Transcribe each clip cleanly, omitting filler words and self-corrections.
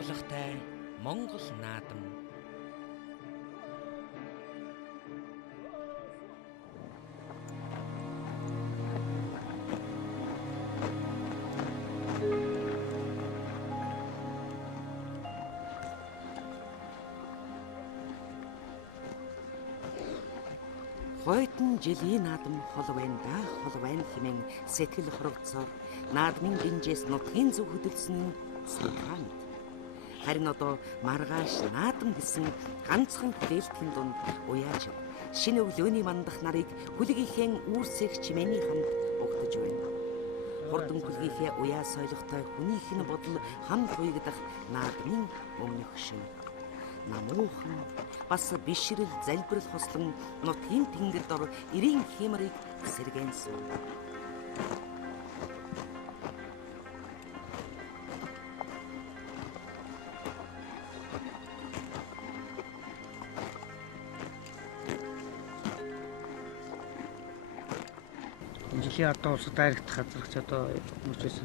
урлагтай Монгол наадам. Хойтон жилийн наадам хол байна да, хол байна хэмээн сэтгэл хорогцоор наадмын гинжээс нутгийн зөв хөдөлсөн нь Султан. Харин одоо маргааш наадам гэсэн ганцхан хүлээлтийн дунд уяаж шинэ өглөөний мандах нарыг хүлгийхэн үүрсэх чимээний хамт угтаж байна. Хурдан хүлгийхээ уяа сойлогтой хүнийх нь бодол хамт уягдах наадмын өмнөх шин. Намуухан бас бишрэл залбирал хослон нутгийн тэнгэр дор эрийн хямрыг сэргэнсэн. Жилийн одоо улсад дайрагдах газарч одоо хүмүүсээс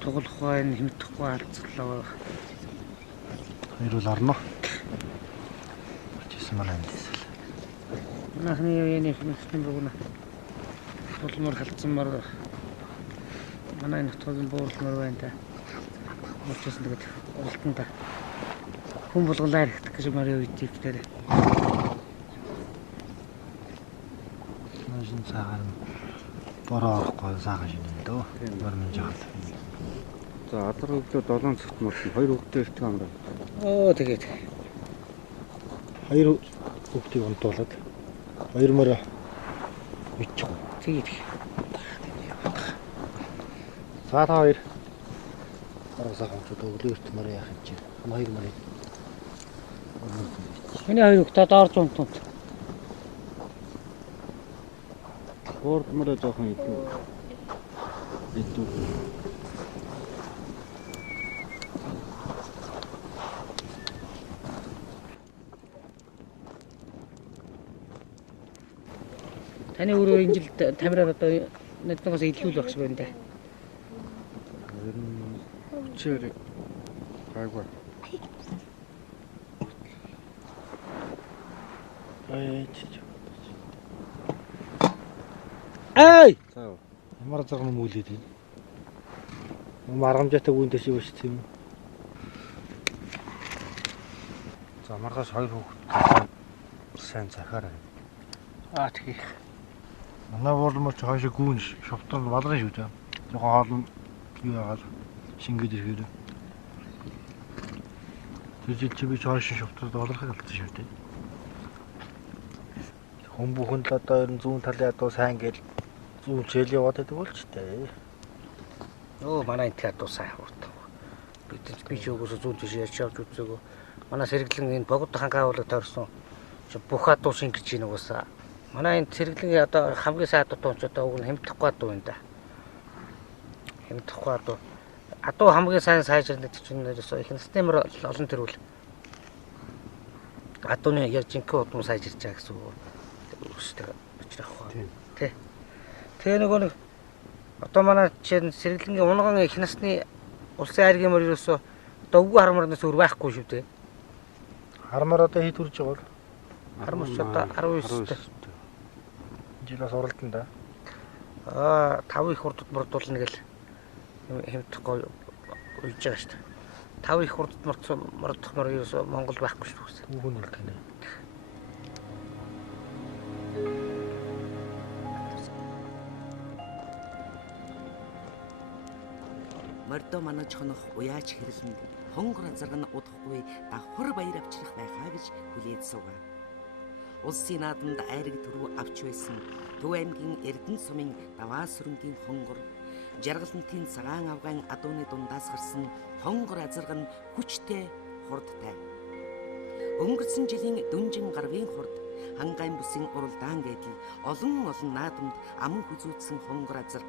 тугалах байна, хэмтгэхгүй алцлаа. Хоёр бол орно. Чисэн маань амжилт. Манайхны яаны хүмүүсийн бүгнэ. Тулмар халдсанмар манай нутгийн буурлмар байна та. Өөрчсөн тэгээд уралтанда хүн булгалаа хэрэгтэй гэж марийн үеийг дээр. Машин цагаан бороо орохгүй саахан шинэ дөө. Мөрмөн жаал. За алдар өглөө 7 цагт мөрсөн 2 хүүхдээ ирдэг юм байна. Оо тэгээд 2 хүүхдийг унтуулад 2 мөрөө ичиг. тэгээд Саад 2 саахан ч өглөөт мөрөө яах юм чи. 2 мөрөө. миний хоёр хүүхдээ доор зунтууд. Боордмороо жоохон илүү. Таны өөрөө энэ жил тамираар одоо нэгнээс илүү л багш байна да. Хүчээр гайгүй. Эй! За. Ямар зэрэг мүүлээд байна. Маргамжаатай гүнтэй чи биш тийм. За маргаш 2 хүүхэд сайн захаарай. Тэгээд Манай борломор ч хойш гүн шовтон балган шүү дээ. Жоохон хоолн юу яагаад шингээд ирэхээр. Жижиг чи би хойш шовтод олрохыг алдсан шүү дээ. Хүн бүхэнд л одоо ер нь зүүн талын адуу сайн гээл зүүн чийл яваад байдаг бол ч тээ. оо манай энэ адуу сайн хурд. Бид би ч өгөөсө зүүн тийш ярьж авч үзээгөө. Манай сэргэлэн энэ богд хангаавлаг тойрсон. Бүх адуу шингэж ийн угаасаа. Манай энэ сэргэлэнгийн одоо хамгийн сайн адуу ч одоо уг нь хэмтгэхгүй адуу юм да. Хэмтгэхгүй адуу. Адуу хамгийн сайн сайжирнад чинь нэрээс их системээр олон төрөл. Адууны яг жинхэнэ удам сайжирч байгаа гэсэн үг. Үүсдэг учраас хаа. Тэ. Тэгээ нөгөө нэг одоо манай чинь сэргэлэнгийн унган их насны улсын айргийн мөр ерөөсөө одоо өвгөө хармарнаас өөр байхгүй шүү дээ. Хармаар одоо хит үрж байгаа бол Хармарч одоо 19-тэй. Жилээс уралдан да. 5 их хурдд мордуулна гэл хэмтгэхгүй уйж байгаа шүү дээ. 5 их хурдд мордох мөр ерөөсөө Монгол байхгүй шүү дээ. Хүүхэн үлдэх нэ. Мордо манаж хонох уяаж хэрлэн хонгор азарг нь удахгүй давхар баяр авчрах байхаа гэж хүлээж суугаа. Улсын наадамд айраг төрөв авч байсан Төв аймгийн Эрдэнэ сумын даваа сүрэнгийн хонгор, жаргалантын цагаан авгаан адууны дундаас гарсан хонгор азарг нь хүчтэй хурдтай. Өнгөрсөн жилийн дүнжин гарвын хурд, хангаан бүсийн уралдаан гэдэл олон наадамд ам хүзүүцсэн хонгор азарг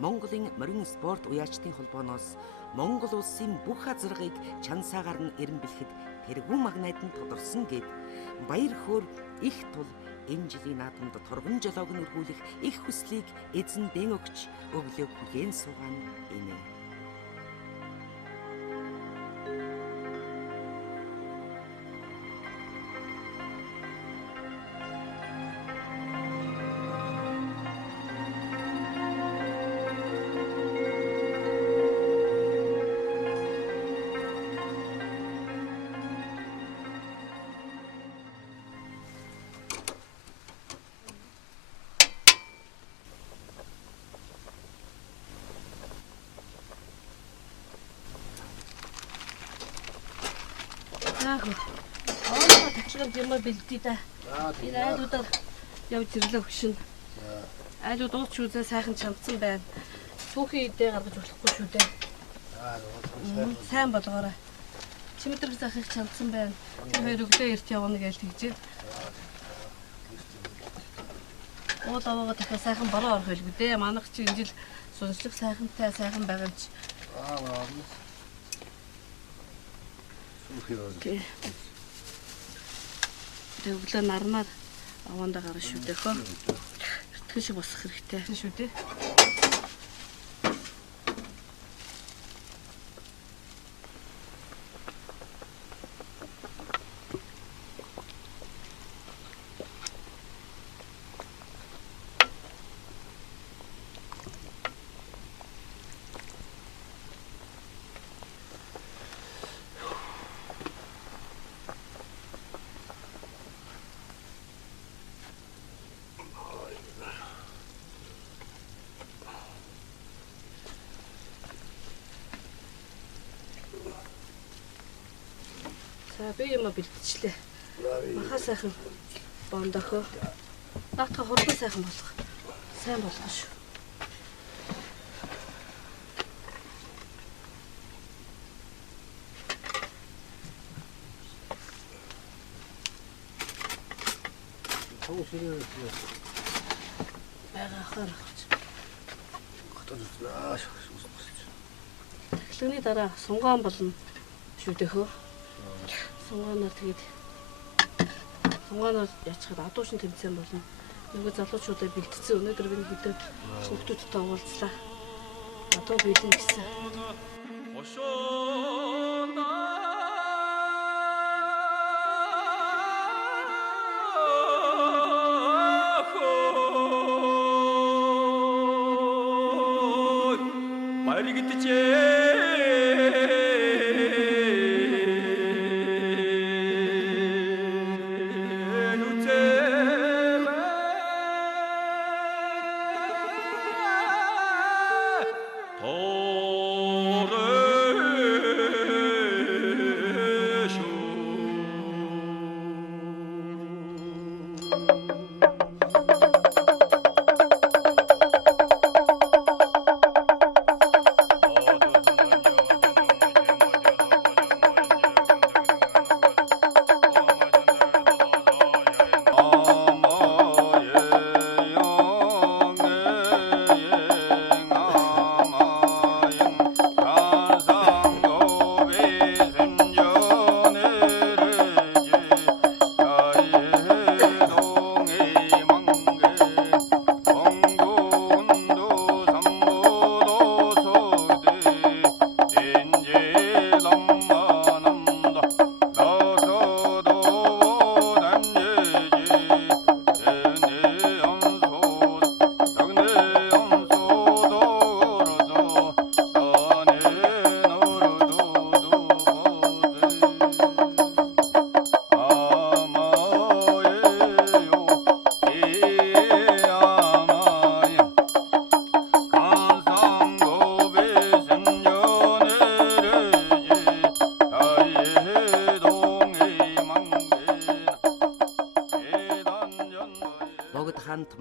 Монголын морин спорт уяачдын холбооноос Монгол улсын бүх азаргыг чансаагаар нь эрен бэлэхэд тэргүү магнайд нь тодорсон гэд баяр хөөр их тул энэ жилийн наадамд торгон жолоог нь өргүүлэх их хүслийг эзэн дэн өгч өглөө хүлээн суугаан инэ. Яг аа тачган юм бэлдээ да. Энэ айлуудаар явж ирлээ хөшин. Айлууд ууч үзээ сайхан чамцсан байна. Түүхийн идээ гаргаж болохгүй шүү дээ. Сайн болгоорой. Чимэдрэг захих чамцсан байна. Тэр хоёр өглөө эрт явна гэж тэгжээ. Уул аваагаа дахиад сайхан бороо орох байлгүй дээ. Манайх чи энэ жил сүнслэг сайхантай сайхан байгаа юм чи. Тэр өглөө нармаар аваандаа гарна шүү дээ хөө. Эртхэн шиг босох хэрэгтэй шүү дээ. Би юм бэлтчихлээ. Маха сайхан бондохоо. Наатах хурдан сайхан болох. Сайн болгоо шүү. Тэглэний дараа сунгаан болно шүү дээ хөө. Сунгаанаар тэгээд сунгаанаар яцхад адуушин тэмцээн болно. Нөгөө залуучуудаа бэлтцсэн өнөөдөр би хэдэн хүүхдүүдтэй уулзлаа. Адуу бэлэн гэсэн.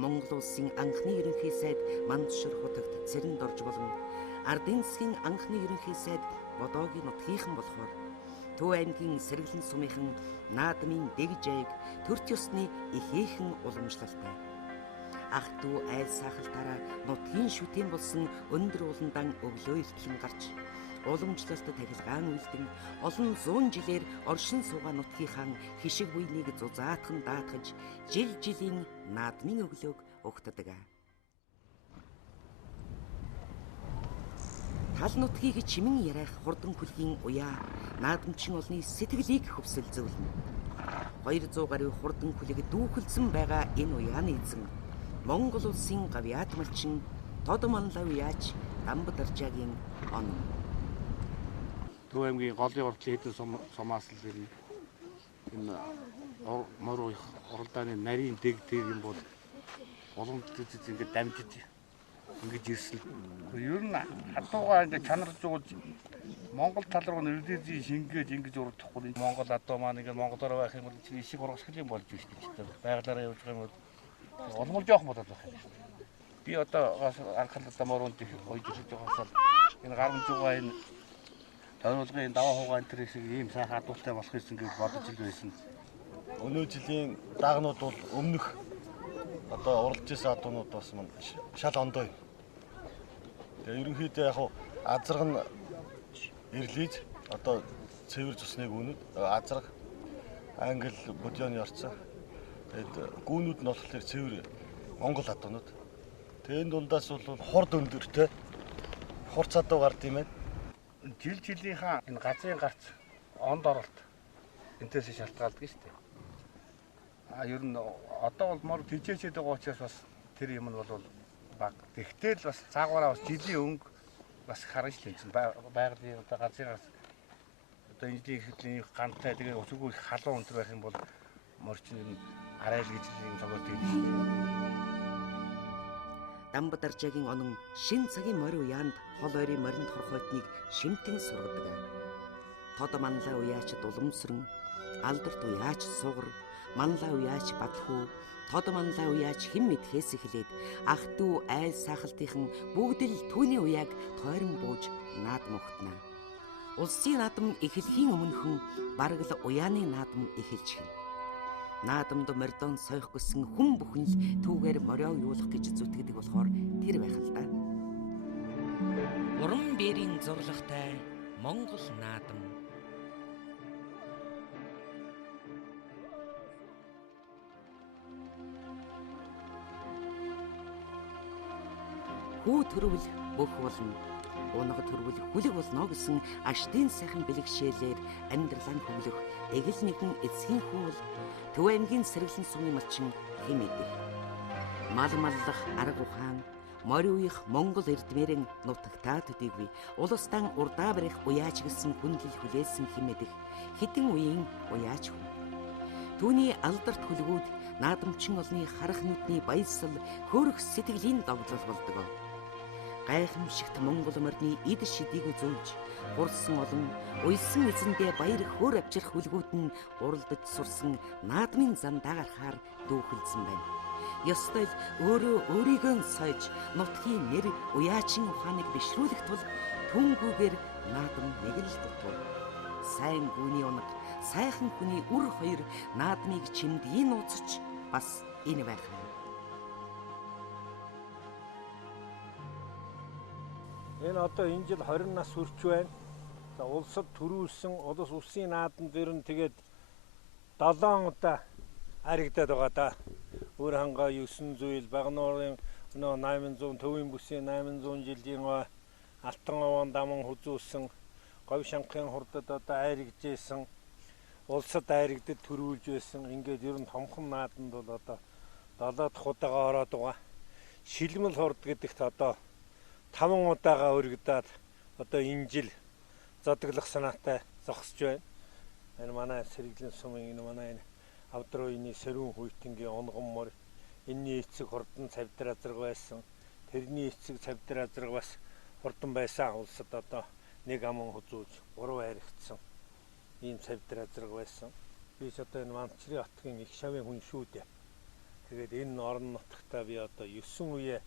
Монгол улсын анхны ерөнхий сайд Мандшир хотогт цэрэнд орж болон Ардын засгийн анхны ерөнхий сайд Бодоогийн нутгийнхан болохоор Төв аймгийн Сэргэлэн сумынхан наадмын Дэгжайг төрт ёсны ихээхэн уламжлалтай. Ах дүү айл сахалтаараа нутгийн шүтэн болсон өндөр уландан өглөө ихтлэн гарч уламжлалтад тахилгаан үйлдэн олон 100 жилээр оршин суугаа нутгийнхаа хишиг буйныг зузаатхан даатгаж жил жилийн наадмын өглөөг угтдаг. Тал нутгийг чимэн ярих хурдан хүлгийн уяа наадамчин олны сэтгэлийг хөвсөлзүүлнэ. 200 гаруй хурдан хүлэг дүүхэлсэн байгаа энэ уяаны эзэн Монгол улсын гавьяат малчин Тод манлав яаж Дамбадаржаагийн он. Төв аймгийн голын уртлын хэдэн сумаас л энэ мөр уралдааны нарийн дэг юм бол олон төдөд ингээд дамжиж ингэж ирсэн. Ер нь хатуугаа ингээд чанарж ууж Монгол тал руу нэрдээзийн шингээж ингэж урдахгүй. Монгол одоо маань ингээд Монголоор байх юм бол чи ишиг ургасгал юм болж байна шүү дээ. Байгалаараа явж байгаа юм бол олмол жоох болоод байх юм. Би одоо анхаал одоо мөрөнд ойж ирж байгаасаа энэ гарамжуугаа энэ тойруулгын даваа хугаан энэ төр шиг ийм сайхан адуултай болох юм гэж бодож ил байсан. Өнөө жилийн даагнууд бол өмнөх одоо уралж ирсэн адуунууд бас мань шал ондоо юм. Тэгээ ерөнхийдөө яг азраг нь ирлийж одоо цэвэр цусныг үнэд азраг англи будионы орцсон. Тэгээд гүүнүүд нь болохоор цэвэр Монгол адуунууд. Тэгээд энэ дундаас бол хурд өндөртэй хурц адуу гард юм байна. Жил жилийнхаа энэ газрын гарц онд оролт энтэйс шалтгаалдаг шүү дээ. Ер нь одоо бол мөр тижээчээд байгаа учраас бас тэр юм нь бол баг. Тэгтэл бас цаагаараа бас жилийн өнгө бас харж л энэ байгалийн одоо газрын гарц одоо энэний хэдлийн гантай тэгээ өсвөргүй халуун өндөр байх юм бол морчин ер нь арайл гэж юм тоглоод байдаг. Дамбадаржаагийн онон шин цагийн морин уяанд хол ойрын моринд хорхойтныг шимтэн сургадаг. Тод манлаа уяач дуламсран, алдарт уяач сугар, манлаа уяач бадхүү, тод манлаа уяач хэн мэдхээс эхлээд ах дүү айл сахалтынхан бүгд л түүний уяаг тойрон бууж наадам өгтнэ. Улсын наадам эхлэхийн өмнөхөн бараг л уяаны наадам эхэлж гин. Наадамд мордон сойх гэсэн хүн бүхэн л түүгээр морио юулах гэж зүтгэдэг болохоор тэр байх л да. Уран бэрийн зурлагтай Монгол наадам. Хүү төрвөл бүх болно. Унага төрвөл хүлэг болно гэсэн аштын сайхан бэлэгшээлээр амьдралаа хөвлөх эгэл нэгэн эцгийн хүүл Төв аймгийн сэргэлэн сумын малчин хэмээдэг. Мал маллах арга ухаан, морь уих Монгол эрдмээрэн нутагтаа төдийгүй улстан урдаа барих уяач гэсэн хүндлэл хүлээсэн хэмээдэг хэдэн үеийн уяач хүн. Түүний алдарт хүлгүүд наадамчин олны харах нүдний баясал хөөрөх сэтгэлийн догдлол болдог. Гайхамшигт Монгол морины эд шидийг үзүүлж, хурсан олон уйсан эзэндээ баяр хөөр авчрах хүлгүүд нь уралдаж сурсан наадмын зандаа гарахаар дүүхэлсэн байна. Ёстой л өөрөө өөрийгөө сойж нутгийн нэр уяачин ухааныг бишрүүлэх тул түнгүүгээр наадам нэг л дутуу. Сайн гүний унаг, сайхан хүний үр хоёр наадмыг чимдгийн нууцч бас энэ байх юм. Энэ одоо энэ жил 20 нас хүрч байна. За улсад төрүүлсэн улс улсын наадам дээр нь тэгээд 7 удаа харигдаад байгаа да. Өөр хангаа 900 ил Багнуурын 800 төвийн бүсийн 800 жилийн Алтан овон даман хүзүүлсэн говь шанхын хурдад одоо айрэгжсэн улсад айрэгдэд төрүүлж байсан. Ингээд ер нь томхон наадамд бол одоо 7 дахь удаага ороод байгаа. Шилмэл хурд гэдэгт одоо 5 удаага өргөдөөд одоо энэ жил зодоглох санаатай зогсож байна. Энэ манай сэргэлэн сумын энэ манай энэ Авдрууны сэрүүн хүйтэнгийн онгон мор энэний эцэг хурдан цавдар азраг байсан. Тэрний эцэг цавдар азраг бас хурдан байсан. Улсад одоо нэг аман хузуулж 3 хайрагдсан. Ийм цавдар азраг байсан. Би ч одоо энэ Манчрын хотгийн их шавын хүн шүү дээ. Тэгээд энэ орон нутагтаа би одоо 9 үе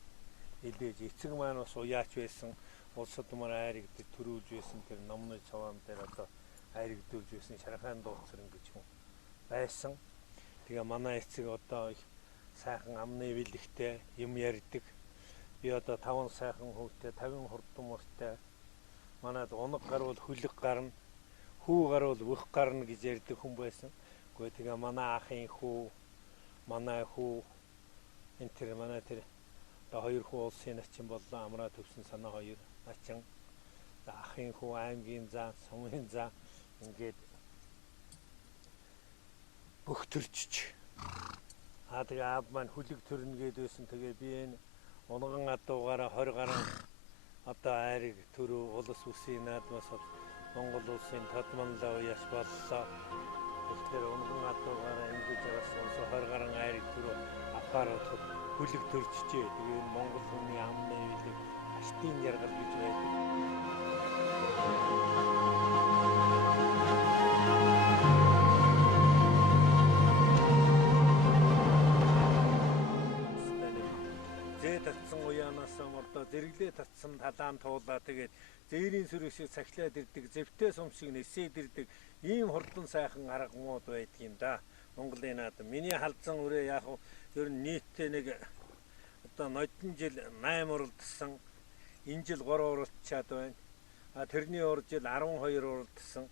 илээж эцэг маань бас уяач байсан. Улсад мөр айрагдаж төрүүлж байсан. Тэр номны цаваан дээр одоо айрагдуулж байсан шархаан дууцран гэж хүн байсан. Тэгээ манай эцэг одоо их сайхан амны бэлэгтэй юм ярьдаг. Би одоо 5 сайхан хүүтэй 50 хурдан мөртэй. Манайд унаг гарвал хүлэг гарна. Хүү гарвал вөх гарна гэж ярьдаг хүн байсан. Гэхдээ тэгээ манай ахын хүү, манай хүү энэ тэр манай тэр одоо 2 хүү улсын начин боллоо. Амраа төвсөн санаа 2 начин. За ахын хүү аймгийн зам, сумын зам ингээд бүх төрчж. Тэгээ аав маань хүлэг төрнө гээд байсан. Тэгээ би энэ унган адуугаараа 20 гаруй одоо айрыг төрөө улс үсийн наадмаас Монгол улсын тодмонлоо яш боллоо. Тэгэхээр унган адуугаараа ингэж явсан 20 гаруй айрыг төрөө авахаар хүлэг төрчжээ. Тэгээ энэ Монгол хүний амны билэг аштын яргал гэж байдаг. Зээ татсан уяанаас мордоо зэрэглээ татсан талаан туулаа тэгээд зээрийн сүрэг шиг цахилаад ирдэг, зэвтэй сум шиг нэсээд ирдэг ийм хурдан сайхан аргамууд байдгийн да. Монголын наадам. Миний халдсан үрээ яг ер нь нийтдээ нэг одоо нодон жил 8 уралдсан, энэ жил 3 уралдчаад байна. Тэрний урд жил 12 уралдсан.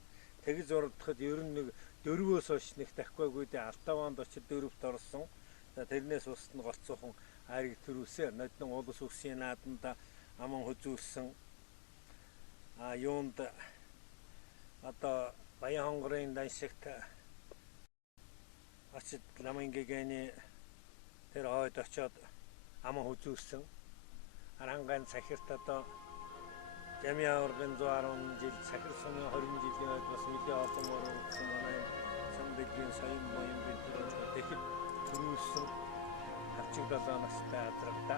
Тэгж уралдахад ер нь нэг 4-өөс хойш нэг тахгүйгүй дээ. Алтаванд очиж 4-т орсон. Тэрнээс ус нь голцоохон айрыг төрүүлсэн. Нодон улс үсгийн наадамда аман хөзүүлсэн. Юунд одоо Баян хонгорын даншигт очиж Ламингэгэний тэр хойд очиод аман хөзүүлсэн. Арангаан цахирт одоо Жамиа урган 110 жил цахир сумын 20 жилийн хойд бас нэлээд олон ургасан манай Самбэгийн соён моён бэлтгэл тэгэхэд төрүүлсэн хавчиг 7 настай азрагта.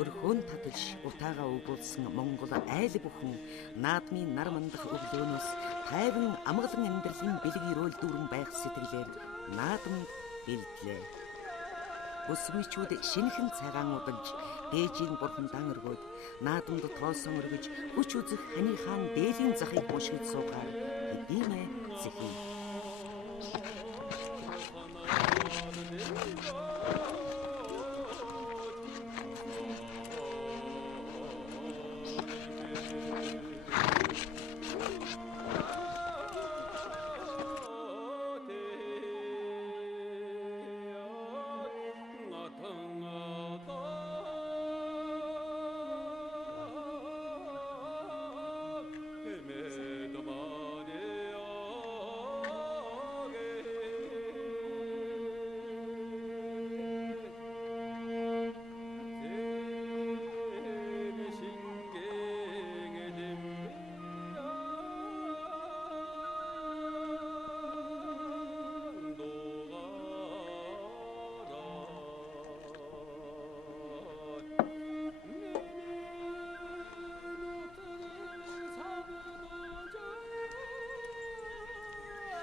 Өрхөөн татаж утаагаа өгүүлсэн Монгол айл бүхэн наадмын нар мандах өглөөнөөс тайван амгалан амьдралын бэлэг өрөөл дүүрэн байх сэтгэлээр наадамд бэлдлээ. Өсвийчүүд шинэхэн цагаан удалж дээжийн бурхандаа өргөөд наадамд тоосон өргөж хүч үзэх хани хаан дээлийн захыг бушгиж суугаар хэдийнэ зэхий.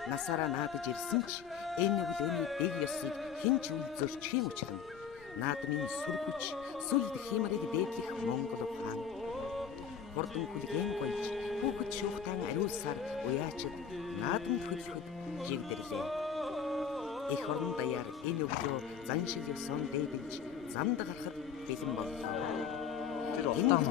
Насаараа наадаж ирсэн ч энэ өглөөний дэг ёсыг хэн ч үл зөрчихийн учран наадмын сүр хүч сүлд химрийг дээдлэх Монгол хаан. Хурдан хүлгэн гойж хүүхэд шүүхтан ариулсаар уяачид наадамд хөдлөхөд живдэрлээ. Эх орон даяар энэ өглөө заншил ёсон дээдэж замд гарахад бэлэн боллоо. Тэр улаан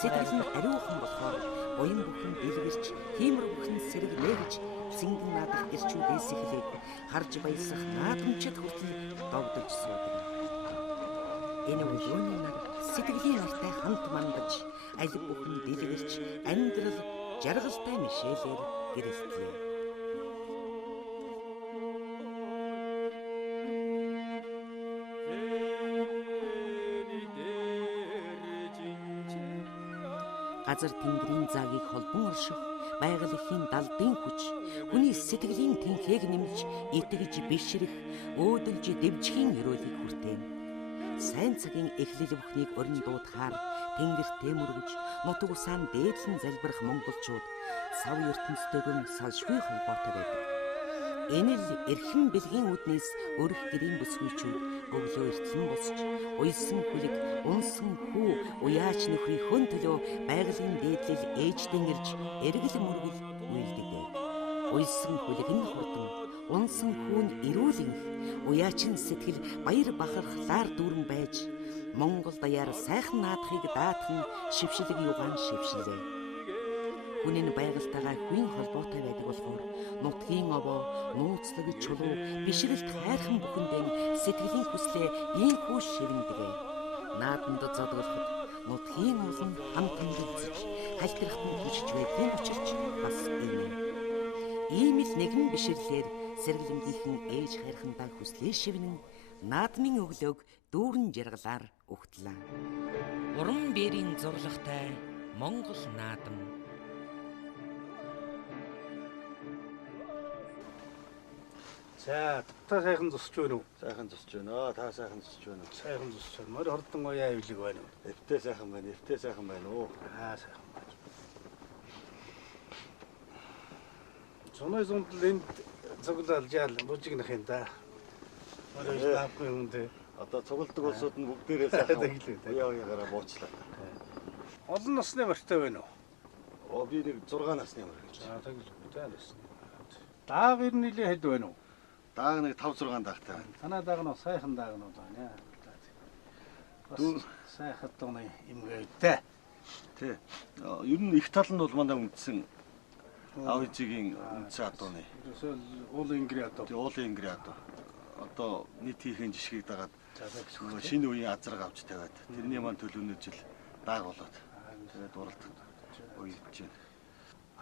сэтгэл нь ариухан болохоор буян бүхэн дэлгэрч хиймэр бүхэн сэрэг лэгж сингэн наадах ирчүүдээс эхлээд харж баясах наадамчид хүртэл догдож суудаг. Энэ өглөөний нар сэтгэлийн нартай хамт мандаж аль бүхэн дэлгэрч амьдрал жаргалтай мишэлээр гэрэлтлээ. газар тэнгэрийн заагийг холбон орших, байгаль эхийн далдын хүч, хүний сэтгэлийн тэнхээг нэмж, итгэж бишрэх, өөдөлж дэвжхийн өрөөлийг хүртээн. Сайн цагийн эхлэл бүхнийг орин дуудахаар тэнгэртэй мөргөж, нутаг усаан дээдлэн залбирах монголчууд сав ертөнцтэйгэн салшгүй холбоотой байдаг. Энэ л эрхэм бэлгийн үднээс өрх гэрийн бүсгүйчүүд өглөө эртлэн босч, уйлсан хүлэг, унсан хүү, уяач нөхрийн хөн төлөө байгалийн дээдлэл ээждэн ирж эргэл мөргөл үйлдэгдэг. Уйлсан хүлэг нь хурдан, унсан хүүнд эрүүлэн, уяачин сэтгэл баяр бахархлаар дүүрэн байж, Монгол даяар сайхан наадахыг даатхан шившилэг югаан шившилээ. Хүний байгальтайгаа хүйн холбоотой байдаг болохоор нутгийн овоо, нууцлаг чулуу, бишрэлт хайрхан бүхэндээ сэтгэлийн хүслээ ийхүү шивнэдэг. Наадамд зодголоход нутгийн улан хамтан үзэж, хальтрахтан хүчж байдгийн учирч бас ийм. Ийм л нэгэн бишрлэр сэргэлэнгийнхэн ээж хайрхандаа хүслээ шивнэн наадмын өглөөг дүүрэн жаргалаар өгтлээ. Уран бэрийн зурлагтай Монгол наадам. За, та сайхан зусч байна уу? Сайхан зусч байна. Та сайхан зусч байна. Сайхан зусч байна. Морь хордон уяа ивлэг байна уу? Эвтэй сайхан байна. Эвтэй сайхан байна уу? Сайхан байна. Зуны зундал энд цуглал жаал бужигнах юм да. Морь таахгүй юм дээ. Одоо цугладаг улсууд нь бүгдээрээ сайхан уяа-уяагаараа буучлаа. Олон насны морьтой байна уу? Би нэг 6 насны морь гэж. За, тэгэлгүй насны. Дааг ер нь нэлээд хэд байна уу? Дааг нэг 5-6 даагтай байна. Танаа дааг нь сайхан даагнууд байна. Бас сайхан дууны имгээтэй. Тий. Ер нь их тал нь бол манай үндсэн аав ээжигийн үндсэн адууны. Ерөөсөө уулын ингри адуу. Тий, уулын ингри адуу. Одоо нийт хийхэн жишгийг дагаад шинэ үеийн азраг авч тавиад тэрний маань төлөвнөж жил дааг болоод тэгээд уралдах үеж байна.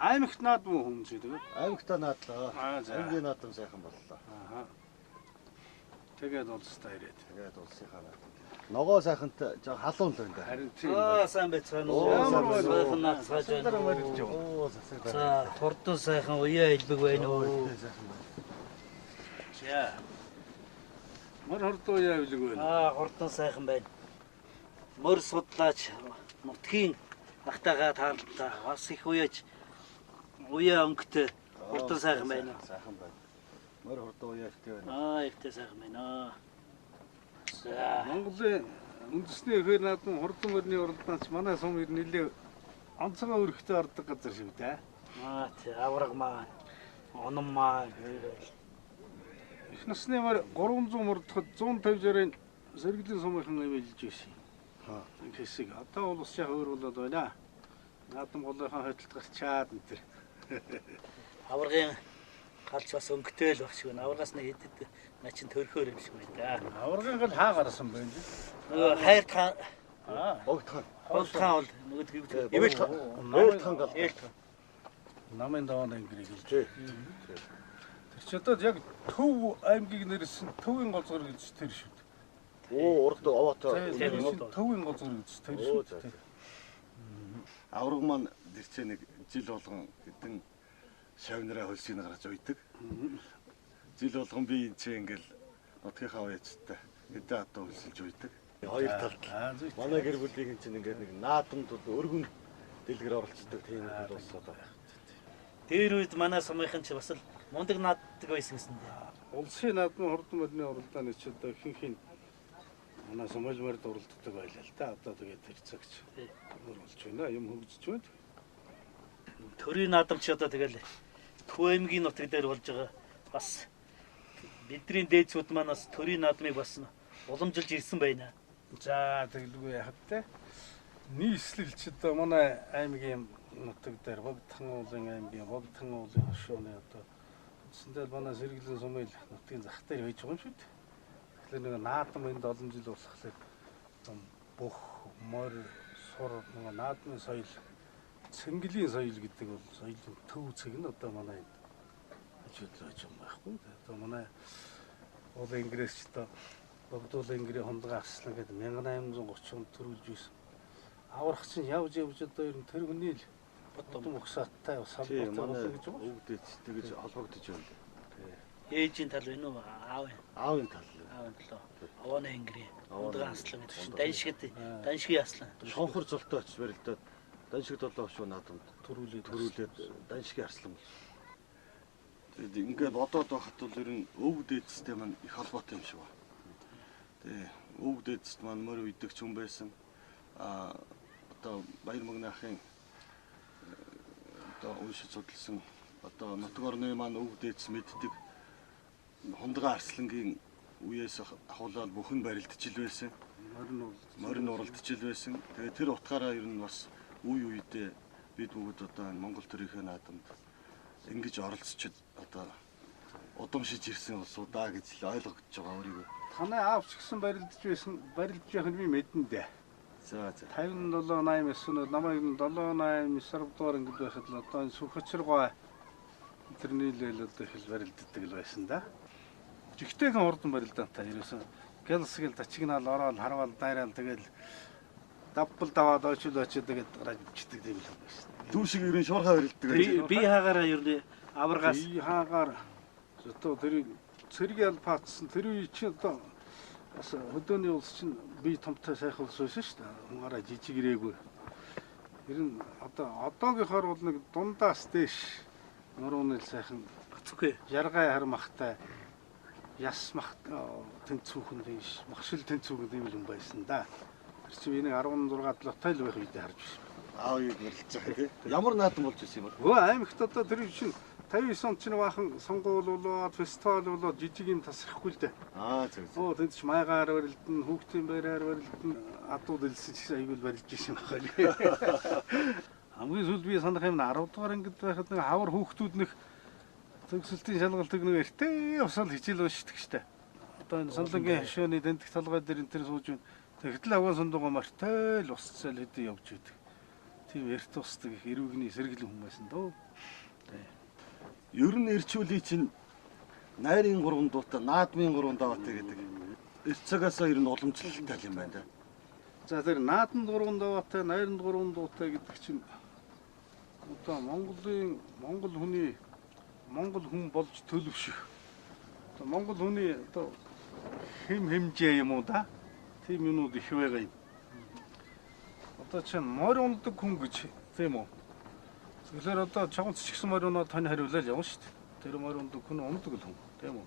Аймагт наадам уу хүмүүс тэгээд? Аймагтаа наадлаа. Аймгийн наадам сайхан боллоо. Тэгээд улстай ирээд. Тэгээд улсынхаа наадам. Ногоо сайхантай жоо халуун л байна да. Харин тийм. сайн байцгаана уу? Сайхан наацгааж байна. За, хурдан сайхан уяа илбэг байна уу? За. Морь хордон уяа ивлэг байна. Хурдан сайхан байна. Морь судлаач нутгийн ахтайгаа таарлаа. Бас их уяаж уяа өнгөтэй хурдан сайхан байна. Сайхан байна. Морь хордон уяа ихтэй байна. Ихтэй сайхан байна. За, Монголын үндэсний эхээр наадам хордон морины уралдаанч манай сум ер нь нэлээ онцгой өрхтэй ордог газар шүү дээ. тий, авраг маань, онон маань Их насны морь 300 мордоход 150-60-ын сэргэлийн сумынхан авилж байсан. Энэ хэсэг одоо бол ус яг өөр болоод байна. Наадам голынхаа хөдөлт гарчаад энэ төр. аврагын галч бас өнгөтэй л баг шиг байна. Аврагаас нэг хэдэд начин төрхөөр юм шиг байна да. Аврагын гал хаа гарсан байна л. Нөгөө хайр таан Огтхан. Олтхан бол нөгөө Эвэл тхан гал. Намын давааны ингрийг хэлж. Тэр ч одоо яг төв аймгийг нэрсэн төвийн голцгор гэж тэр шүү дээ. Урд овоотой. Төвийн голцгор гэж тэр шүү дээ. Авраг маань дэрчээ нэг жил болгон хэдэн шавнараа хөлсийг гаргаж уйдаг. Жил болгон би энэ чинь ингээл нутгийнхаа уяачтай хэдэн адуу хөлсөлж уйдаг. Хоёр талд. Манай гэр бүлийн чинь ингээд нэг наадамд өргөн дэлгэр оролцдог тийм зүйл болсоо даа. дээр үед манай сумынхан ч бас л мундаг нааддаг байсан гэсэн дээ. Улсын наадмын хордон морины уралдааны ч одоо ихэнх нь манай Сомалимард уралддаг байлаа л да. Одоо тэгээд тэр цагч өөр болж байна. Юм хөгжиж байна. Төрийн наадамч одоо тэгэл Төвэмгийн нутаг дээр болж байгаа. Бас бидний дээдсүүд маань бас төрийн наадмыг бас уламжилж ирсэн байна. За тэгэлгүй яхад те. Нийслэл ч одоо манай аймгийн нутаг дээр Богдхан уулын аймгийн Богдхан уулын хошууны одоо үндсэндээ манай сэргэлэн сумын нутгийн зах дээр байж байгаа юм шүү дээ. Тэгэхээр нэг наадам энд олон жил болохлээр бүх морь сур нэг наадмын соёл цэнгэлийн соёл гэдэг бол соёлын төв цэг нь одоо манай энд ажиллаж юм байхгүй. Одоо манай уулын ингрэс ч одоо Богдуулын ингрийн хондгоо арслан гэдэг 1830 онд төрүүлж байсан. аврах чинь явж одоо ер нь тэр хүний л бодом өгсөттэй бас Тийм холбоотой манай болно гэж байна. өвгдөд тэгэж холбогдож байна. Ээжийн тал байна уу? Аавын. Аавын тал. Аавын талаа. Авааны ангирын. Авааны Ундаг аслан гэдэг чинь даншигын аслан. Шонхор золтой очиж барилдаад даншиг долоо шүү наадамд төрүүлээд даншигын арслан бол. Тэгээд ингээд бодоод байхад бол ер нь өвгдөөдтэй маань их холбоотой юм шиг байна. Тэгээ өвгдөөдт маань морь үйдэг ч юм байсан. Одоо Баяр Мөгнахын одоо уншиж судалсан одоо нутг орны маань өвгдөөдс мэддэг хундагаа арслангийн үеэс ахуулаад бүхэн барилдчил байсан. Морин уралдчил байсан. Тэгээ тэр утгаараа ер нь бас үе үедээ бид бүгд одоо Монгол төрийнхөө наадамд ингэж оролцчод одоо удамшиж ирсэн улсуудаа гэж л ойлгогдож байгаа өөрийгөө. Танай аав ч гэсэн барилдж явах нь би мэдэн дээ. За. 57 89 он намайг 78 90 дугаар ангид байхад л одоо энэ Сүрхэцэргой тэрний л одоо их барилддаг л байсан да. Жигтэйхэн хурдан барилдаантай ерөөсөн гэлсгэл дачигнаал ороод харвал дайраал тэгэл давбал даваад очил тэгээд гараад ичдэг юм л байсан. Дүүшиг ерөн шуурхаа барилддаг. Би хаагаараа ер нь аваргаас Би хаагаар одоо тэр цэрэг ялпаацсан тэр үе чи одоо бас хөдөөний улс чинь би томтой сайхан улс байсан шүү дээ. Хунгараа жижиг ирээгүй. Ер нь одоо одоогийнхоор бол нэг дундаас дээш нурууны сайхан зүгөө яргай хармахтай яс мах тэнцүүхэн биш махшил тэнцүүхэн юм юм байсан да. Тэр чинь энийг 16 лотой л байх үедээ харж байсан. Аавыг барилдж байгаа тийм. Ямар наадам болж ирсэн юм бол? Өө аймагт одоо тэр чинь 59 онд чинь баахан сонгуул болоод фестивал болоод жижиг юм тасрахгүй л дээ. Зөв. Оо тэнд ч майгаар барилдана, хүүхдийн байраар барилдана, адууд элсэн ч аягүй барилж ирсэн байна. Хамгийн сүүл би санах юм 10 дугаар ангид байхад нэг хавар хүүхдүүд нэг төгсөлтийн шалгалтыг нэг эртээ усаал хичээл уншдаг штэ. Одоо энэ санлагын хашууны дэнтэх толгой дээр энэ төр сууж байна. Тэгтэл аваа сундуугаа мартаа л усцал хэдий явж идэг. Тийм эрт усдаг их эрүүгний сэргэлэн хүн байсан дөө. Ер нь эрчүүлий чинь найрын 3 дуутай, наадмын 3 даваатай гэдэг. Эрт цагаасаа ер нь уламжлалтай юм байна да. За тэр наадмын 3 даваатай, найрын 3 дуутай гэдэг чинь одоо Монгол хүн болж төлөвшөх. Одоо Монгол хүний одоо хэмжээ юм уу да? Тийм юмуд их байгаа юм. Одоо чинь морь ундаг хүн гэж тийм үү? Тэгэхээр одоо чавц ч гэсэн морь унаа тань хариулаад явна шүү дээ. Тэр морь ундаг хүн ундаг л хүн тийм үү?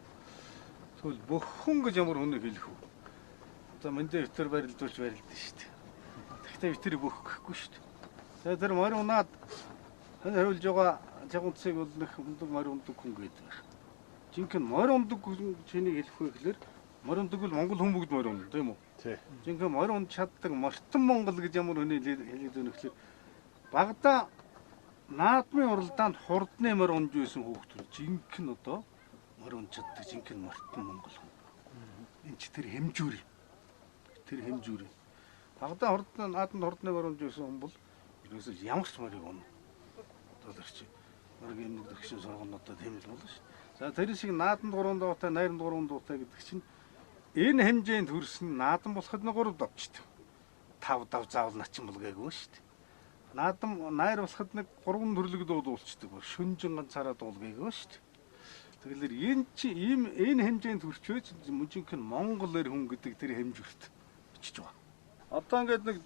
Тэгвэл бөхөн гэж ямар хүнийг хэлэх вэ? Одоо мэндэ витер барилдуулж барилдана шүү дээ. Тэгтээ витерийг бөхөх гэхгүй шүү дээ. Тэгээ тэр морь унаад тань хариулж байгаа чавцыг бол нэг ундаг морь ундаг хүн гэдэг. Жинхэнэ морь ундаг хүн чиний хэлэх вэ гэхээр морь ундаг бол Монгол хүн бүгд морь ундаг тийм үү? Тий. Жинхэнэ морь унд чаддаг мортон Монгол гэж ямар хүний хэлээд өгнө гэхээр багада наадмын уралдаанд хурдны морь унж байсан хүүхдүүд жинхэнэ одоо морь унж чаддаг жинхэнэ мортон Монгол хүн. Энд ч тэр хэмжүүр. Тэр хэмжүүр. Багада наадмын хурдны морь унж байсан хүн бол ерөөсөө ямар ч морийг унна. Одоо тэр чи морийг нэг дэгшин сургуулиудад тийм л болно шүү. За тэр шиг наадмын 3 дуутай, найрын 3 дуутай гэдэг чинь энэ хэмжээнд хүрсэн наадам болоход нэг 3 давчдаг. 5 дав заавал начин болгаагүй шүү дээ. Наадам найр болоход нэг 3 төрлөг дуулцдаг. Шүнжин ганцаараа дуулгаагүй шүү дээ. Тэгэлэр энэ хэмжээнд хүрчөөж мужинхэн Монгол эр хүн гэдэг тэр хэмжүүрт очиж байгаа. Одоо ингээд нэг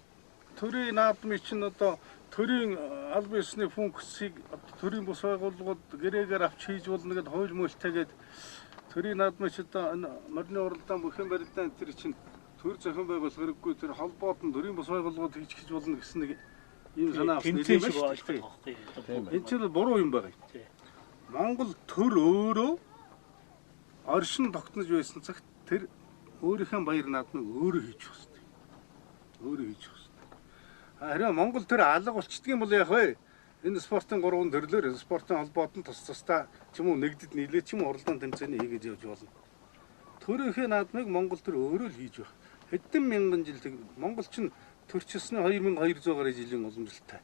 төрийн наадмын чинь одоо төрийн аль биесний функцийг төрийн бус байгууллагууд гэрээгээр авч хийж болно гэдээ хууль мөлтэйгээд төрийн наадмын ч одоо морины уралдаан бүхэн барилдаан тэр чинь төр зохион байгуулах хэрэггүй тэр холбоод нь төрийн бус байгууллагууд хийж болно гэсэн нэг ийм санаа авсан юм байна шүү дээ. Энэ чинь буруу юм байна. Монгол төр өөрөө оршин тогтнож байсан цагт тэр өөрийнхөө баяр наадмыг өөрөө хийж өгсөн. Өөрөө хийж өгсөн. Харин Монгол төр алга болчдөг юм бол яах вэ? Энэ спортын 3 төрлөөр спортын холбоод нь тус тусдаа ч юм уу нэгдэд нийлээ ч юм уу уралдаан тэмцээний хийгээд явж болно. Төрийнхөө наадмыг Монгол төр өөрөө л хийж байна. Хэдэн мянган жил Монгол ч төрчсөний 2200 жилийн уламжлалтай.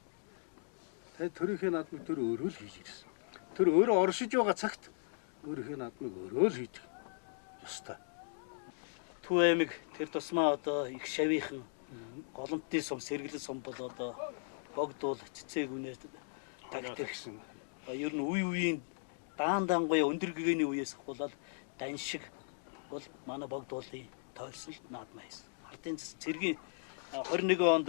Тэгээд төрийнхөө наадмыг төр өөрөө л хийж ирсэн. Тэр өөрөө оршиж байгаа цагт өөрийнхөө наадмыг өөрөө л хийдэг. Ёстой. Төв аймаг тэр тусмаа одоо их шавийнхан голомтны сум, сэргэлэн сум бол одоо богдуул цэцэг үнээр тагтагсан. Ер нь үеийн даан дангуй өндөр гэгэний үеэс болоод даншиг бол манай богдуулын тойрсон наадмаа хийсэн. Ардын цэргийн 21 онд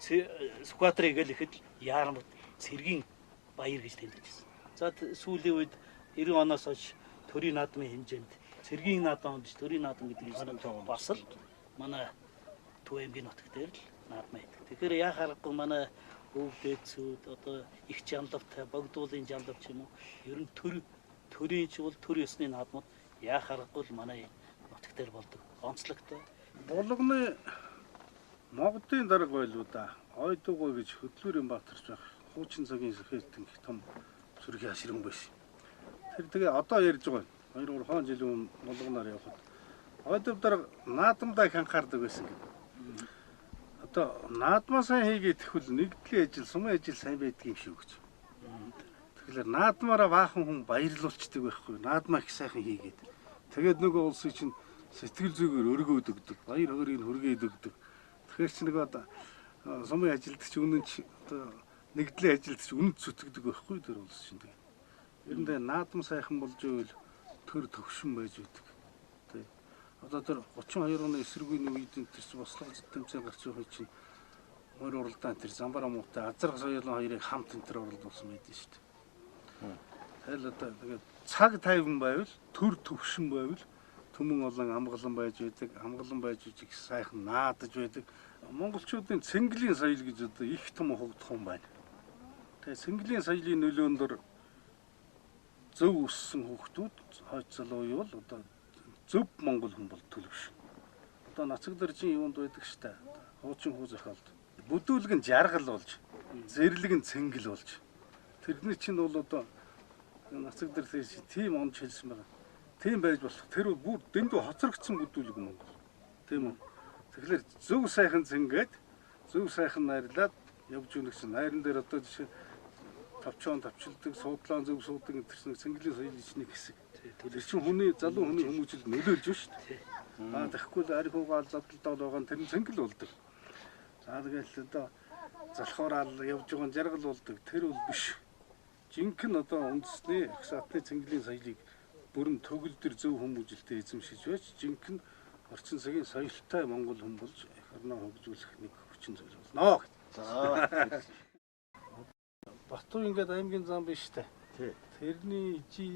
Сүхбаатарыг гэлэхэд Яармд цэргийн баяр гэж тэмдэглэсэн. За сүүлийн үед 90 оноос хойш төрийн наадмын хэмжээнд цэргийн наадам биш төрийн наадам гэдэг нь бас л манай Төв аймгийн нутаг дээр л наадмаа хийдэг. Тэгэхээр яа харахгүй манай өв дээдсүүд одоо их жамлавтай богдуулын жамлав ч юм уу ер нь төрийн чиглэл төр ёсны наадмууд яа харахгүй л манай нутаг дээр болдог. Онцлогтой. Булганы Могдын дарга байлуу да. Ойдугой гэж хөдлүүрийн баатарч байх хуучин цагийн сэхэлтэн их том сүрхий аширан байсан. Тэр тэгээ одоо ярьж байгаа. 2-3 жилийн өмнө булганаар явхад ойдуг дарга наадамдаа их анхаардаг байсан гэдэг. Одоо наадмаа сайн хийгээд тэгвэл нэгдлийн ажил, сумын ажил сайн байдаг юм шүү гэж. Тэгэхээр наадмаараа баахан хүн баярлуулцдаг байхгүй. Наадмаа их сайхан хийгээд. Тэгээд нөгөө улсыг чинь сэтгэл зүгээр өргөөд өгдөг. Баяр хөөргийг хүргээд өгдөг. Тэгэхээр чи нөгөө сумын ажилд чи үнэн чи одоо нэгдлийн ажилд чи үнэт зүтгэдэг байхгүй тэр улс чинь. Эрэндээ наадам сайхан болж ивэл төр төгшин байж үүдэг. Тэ. Одоо тэр 32 оны эсэргүүний үед энэ чи бослого тэмцээн гарч байгаа чинь мөр уралдаан тэр замбараа муутай азарга соёлын хоёрыг хамт энэ төр уралдуулсан байдэн шүү дээ. Тэгэл одоо тэгээд цаг тайван байвал төр төгшин байвал түмэн олон амгалан байж байдаг, амгалан байж их сайхан наадаж байдаг. Монголчуудын цэнгэлийн соёл гэж одоо их том хөгдөх юм байна. Тэгээ цэнгэлийн соёлын нөлөөнд зөв өссөн хүүхдүүд хойд залуу юу бол одоо зөв монгол хүн бол төлөвш. Одоо нацаг даржийн юунд байдаг штэ. Хуучин хүү захиалт. Бүдүүлэг нь жаргал болж, зэрлэг нь цэнгэл болж. Тэрний чинь бол одоо нацаг дар тийм онж хэлсэн байна. Тийм байж болох. Тэр бүр дэндүү хоцрогдсон бүдүүлэг Монгол. Тийм үү? Тэгэхээр зөв сайхан цэнгээд, зөв сайхан найрлаад явж өгсөн. Найран дээр одоо жишээ тавчаан тавчилдаг, суудлаан зөв суудаг гэсэн цэнгэлийн соёлын нэг хэсэг. Тэр чинь хүний залуу хүний хүмүүжил нөлөөлж шүү дээ. Аа тэгэхгүй л арх угаал задлалдаа байгаа нь тэр нь цэнгэл болдог. За тэгэл одоо залхуурал явж байгаа жаргал болдог. Тэр бол биш. Жинхэнэ одоо үндэсний агсаатны цэнгэлийн соёлыг бүрэн төгөлдөр зөв хүмүүжилтэд эзэмшиж байж жинхэнэ орчин цагийн соёлтой монгол хүн болж орноо хөгжүүлэх нэг хүчин зүйл болно. За. Батуу ингээд аймгийн зам биш үү? Тий. Тэрний ижи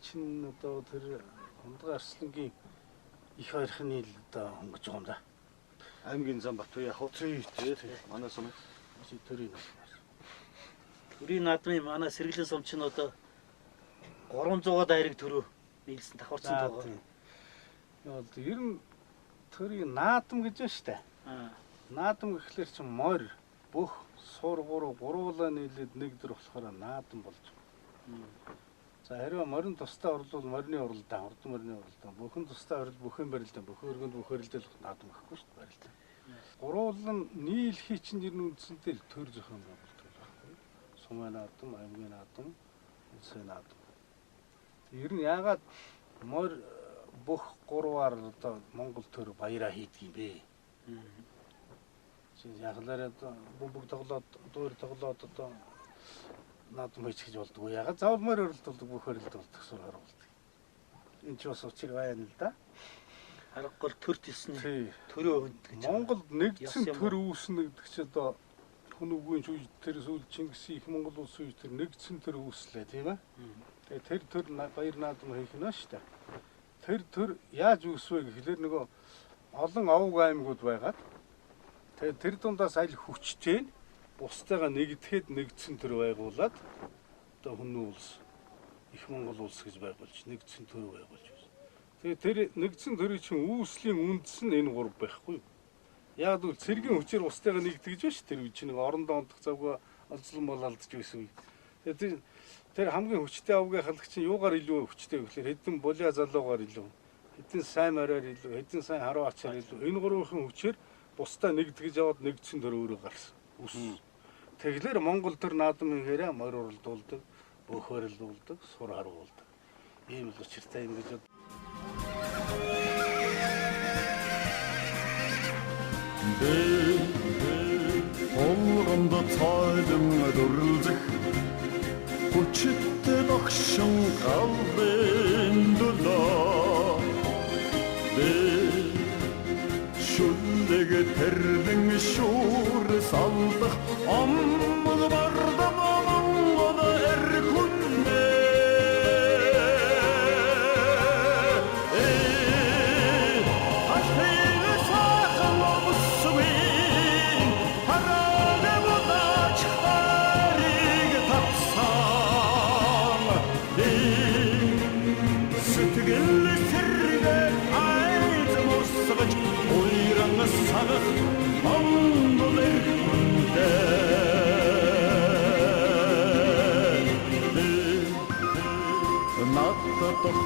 чинь одоо тэр Ондгой Арслангийн их ойрхны л одоо хөнгөж байгаа юм да. Аймгийн зам Батуу яг уу. Тий. Манай сум төрийн наадмын манай сэргэлэн сум чинь одоо 300-аад айрыг төрөө нийлсэн давхарцсан байгаа. Ер нь төрийн наадам гэж байна штэ. Наадам гэхлээр чинь морь бүх сургуур гуруулаа нийлээд нэгдэр болохоор наадам болж байна. За хэрвээ морин тустай орлол морины уралдаан, урд морины уралдаан, бүхэн тустай орол бүхэн барилдаан, бүх өргөнд бүх барилдал наадам гэхгүй шүү дээ барилдаан. Гуруулан нийлхий чинь ер нь үндсэндээ л төр зохион байгуулалт байхгүй. Сумын наадам, аймгийн наадам, улсын наадам. Ер нь яагаад морь бүх гурваар одоо Монгол төр баяраа хийдэг юм бэ? Чи яглаараа бөмбөг тоглоод, дуур тоглоод одоо наадам хийж гэж болдгоо. Ягаад заавал морь өрөлт болдог, бүх өрөлт болдог сур харуулдаг. Энд ч бас учир байна л да. Харахгүй төр тисний төрөө өгдөг гэж. Монгол нэгдсэн төр үүснэ гэдэг чи одоо хүн үгийн үе тэр сүүл Чингис их Монгол улс үе тэр нэгдсэн төр үүслээ тийм ээ. Тэгээ тэр төр баяр наадам хийх нь шүү дээ. Тэр төр яаж үүсвэ гэхлээр нөгөө олон овг аймагуд байгаад тэгээ тэр дундаас аль хүчтэй бусдаагаа нэгдэхэд нэгдсэн төр байгуулад одоо хүмүүн улс их Монгол улс гэж байгуулж нэгдсэн төр байгуулж байна. Тэгээ тэр нэгдсэн төрийн чинь үүслийн үндэс нь энэ гурав байхгүй юу? Яг л цэргийн хүчээр бусдаагаа нэгтгэж байна ш тэр үе чинь орондоо ондох завгаа олзлон бол алдж байсан үе. Тэгээ тэр хамгийн хүчтэй авгийн халагч нь юугаар илүү хүчтэй гэхэлэр хэдэн булиа залуугаар илүү, хэдэн сайн мороор илүү, хэдэн сайн харуу ачаар илүү. Энэ гурвын хүчээр бусдаа нэгтгэж аваад нэгдсэн төр өөрөө гарсан. Тэгэхээр Монгол төр наадам хийгээрээ морь уралдуулдаг, бөхөрөл дуулдаг, сур харуулдаг. Ийм л учиртай юм гэж бод. Цонд цойлон дүрлзэх хүчтэй догшин галын дулаа шүлэг тэрлэн шүүр салдах аммаг бардам Монгол эрхүнэ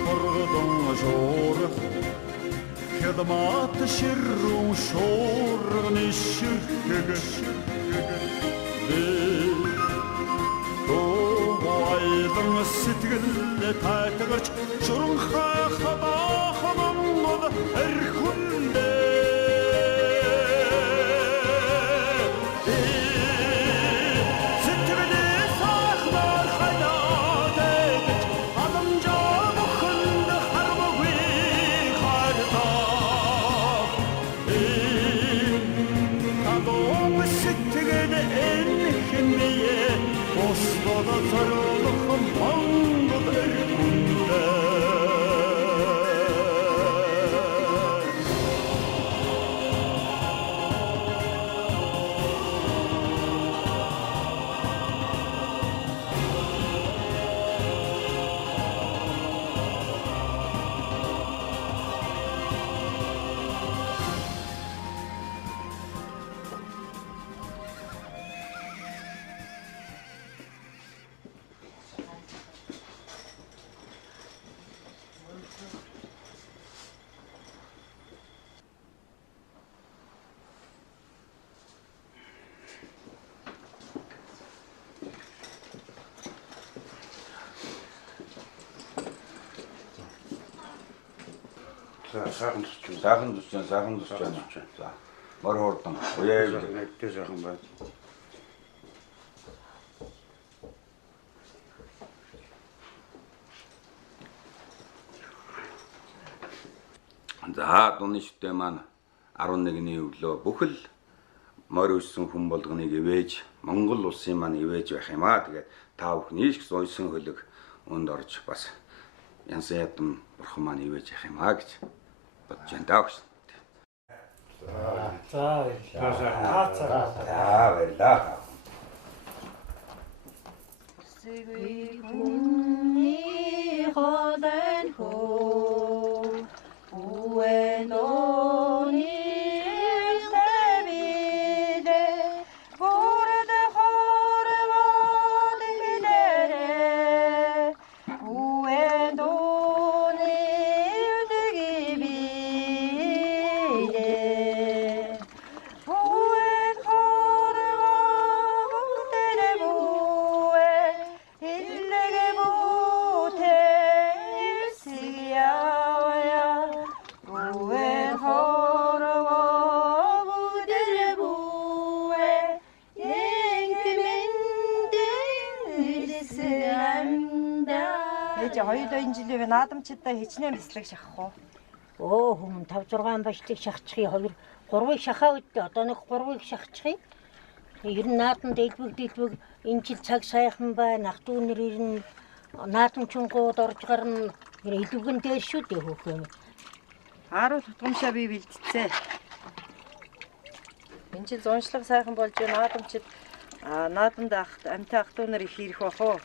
Хоргодон жуурах хядмат ширрун шуурганы ширхэг Айлан сэтгэл тайтгарч журанхай хадаахан Монгол эрхүндэ Сайхан дусч байна. За. Мөр хурдан. Уяа Нэгтэй сайхан байна. За, дуны шүтээ маань 11-ний өглөө бүхэл морь өссөн хүн болгоныг ивэж, Монгол улсын маань ивэж байх юм аа. Тэгээд та бүхэн ийш уйсан хөлөг өнд орж бас янсан ядам бурхан маань ивэж явах юм аа гэж бодож байна даа гэж. За баярлалаа. Сэгвий хүний хоолой хөө уэнооны тэвидэ горд хорвоод хэлэрэ уэнооны тэгибидэ уэн хорвоод тэрбуэ илгэ бутэ сияя уэн хорвоод тэрбуэ ээж хоёулын жилийн наадамчдаа хичнээн бяцлаг шахах уу? Оо хүм 5 6 баштыг шахчихъя 2 3-ыг шахаа үдээ одоо нэг 3-ыг шахчихъя. Ер нь наадам дэлбэг энэ жил цаг сайхан байна. Ах дүүнэр ер нь наадамчунгууд орж гарна. Илүүгэн дээр шүү дээ хөөхөө. Ааруу тутгамшаа бий бэлдцээ. Энэ жил зуншлаг сайхан болж наадамчид наадамд амтай ах дүүнэр их ирэх бах уу?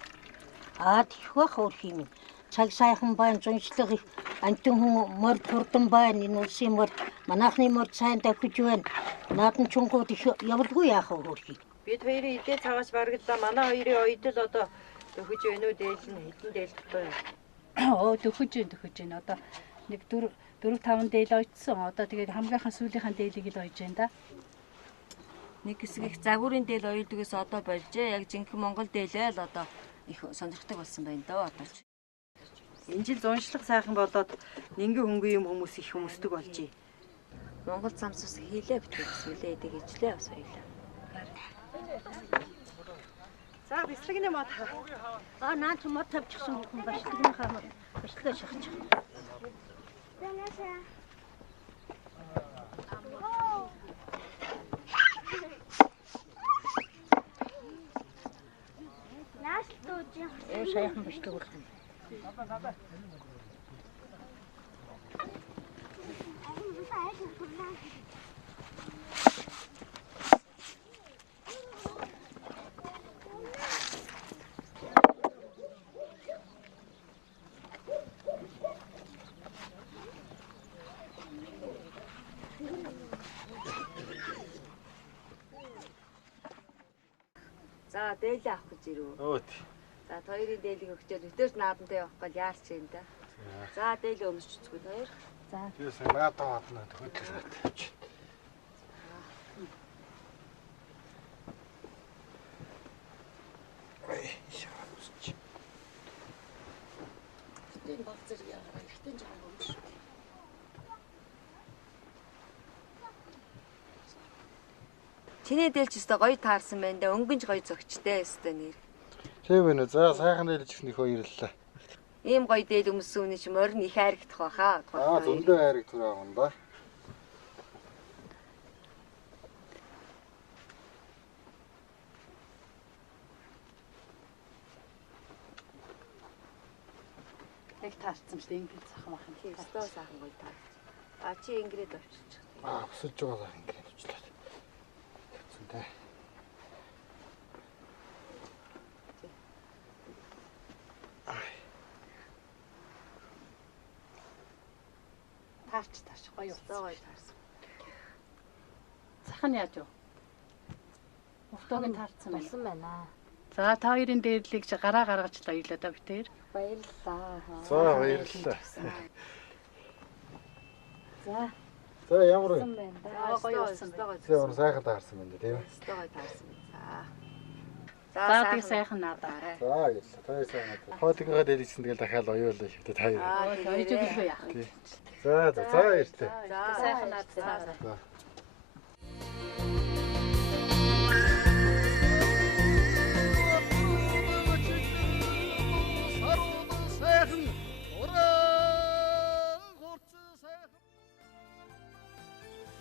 Тийх бах өөр хийнэ. Цаг сайхан байна. Зуншлаг их антин хүн морд хурдан байна. Энэ улсын морд манайхны морд сайн давхиж байна. Наадамчунгууд их явалгүй яах вэ өөр хий. Бид хоёрын идээ цагаас барагдаа манай хоёрын оёдол одоо дөхөж байна уу дээлэн хитэн дээлэх тоо. Оо дөхөж байна. Одоо нэг 4-5 дээл ойцсон. Одоо тэгээд хамгийн сүүлийнхэн дээлийг л ойж байна да. Нэг хэсэг их загварын дээл оёдгоос одоо болжээ. Яг жинхэнэ Монгол дээлээ л одоо их сонирхдаг болсон байна доо одоо. Энэ жил зуншлаг сайхан болоод нингийн хөнгөн юм хүмүүс их хүмүүсдэг болжээ. Монгол замсаас хийлээ битгий хүлээ эдэг ижлээ бас хоёлаа. За бислэгний мод хаа. Наад ч мод тавьчихсан хүн башлигнийхаа башлгаа шахчих. Сайхан башлаг болох юм. За дээлээ авах гэж ирв. Өөт. За хоёрын дээлийг өгчөөд өтөөс наадамтай явах гол яарч юм да. За дээлээ өмсч үзгүй хоёр. За. Тийс наадам авна хөдлөө тавьч. Ой, шаардж. Тэг баг зэрэг яараа ихтэн жаа өмш. Чиний дээлч өстой гоё таарсан байна да. Өнгөнж гоё зөгчтэй өстой нэр. Тийм байна. За сайхан дээлж гисэн их баярлалаа. Ийм гоё дээл өмсөн үний чи морин их хайрагдах баха. Зөндөө хайрагдах байгаа юм да. Яг таарсан шүү дээ ингээд сахан бахан. Тийм өстой сайхан гоё таар. Чи ингэрээд авчиж. Өсөж байгаа ингээд авчлаа. Тэгсэнтэй. Таарч гоё өстой гоё таарсан. Сахан яаж вэ? Өвтөгийн таарсан Болсон байна. За та хоёрын дээрлийг чи гараа гаргаж л ойлоо да битээр. Баярлалаа. За баярлалаа. За. За ямар вэ? Гоё болсон байна. Тийм сайхан таарсан байна тийм. Өстой гоё таарсан. За. За тэг сайхан наадаарай. За баярлалаа. Та сайхан надад. Хоотынхаа дээлжсэн тэгэл дахиад оёолоо шүү дээ та хоёр. Ойж өглөө яах вэ? За баярлалаа. За сайхан наадсан. За.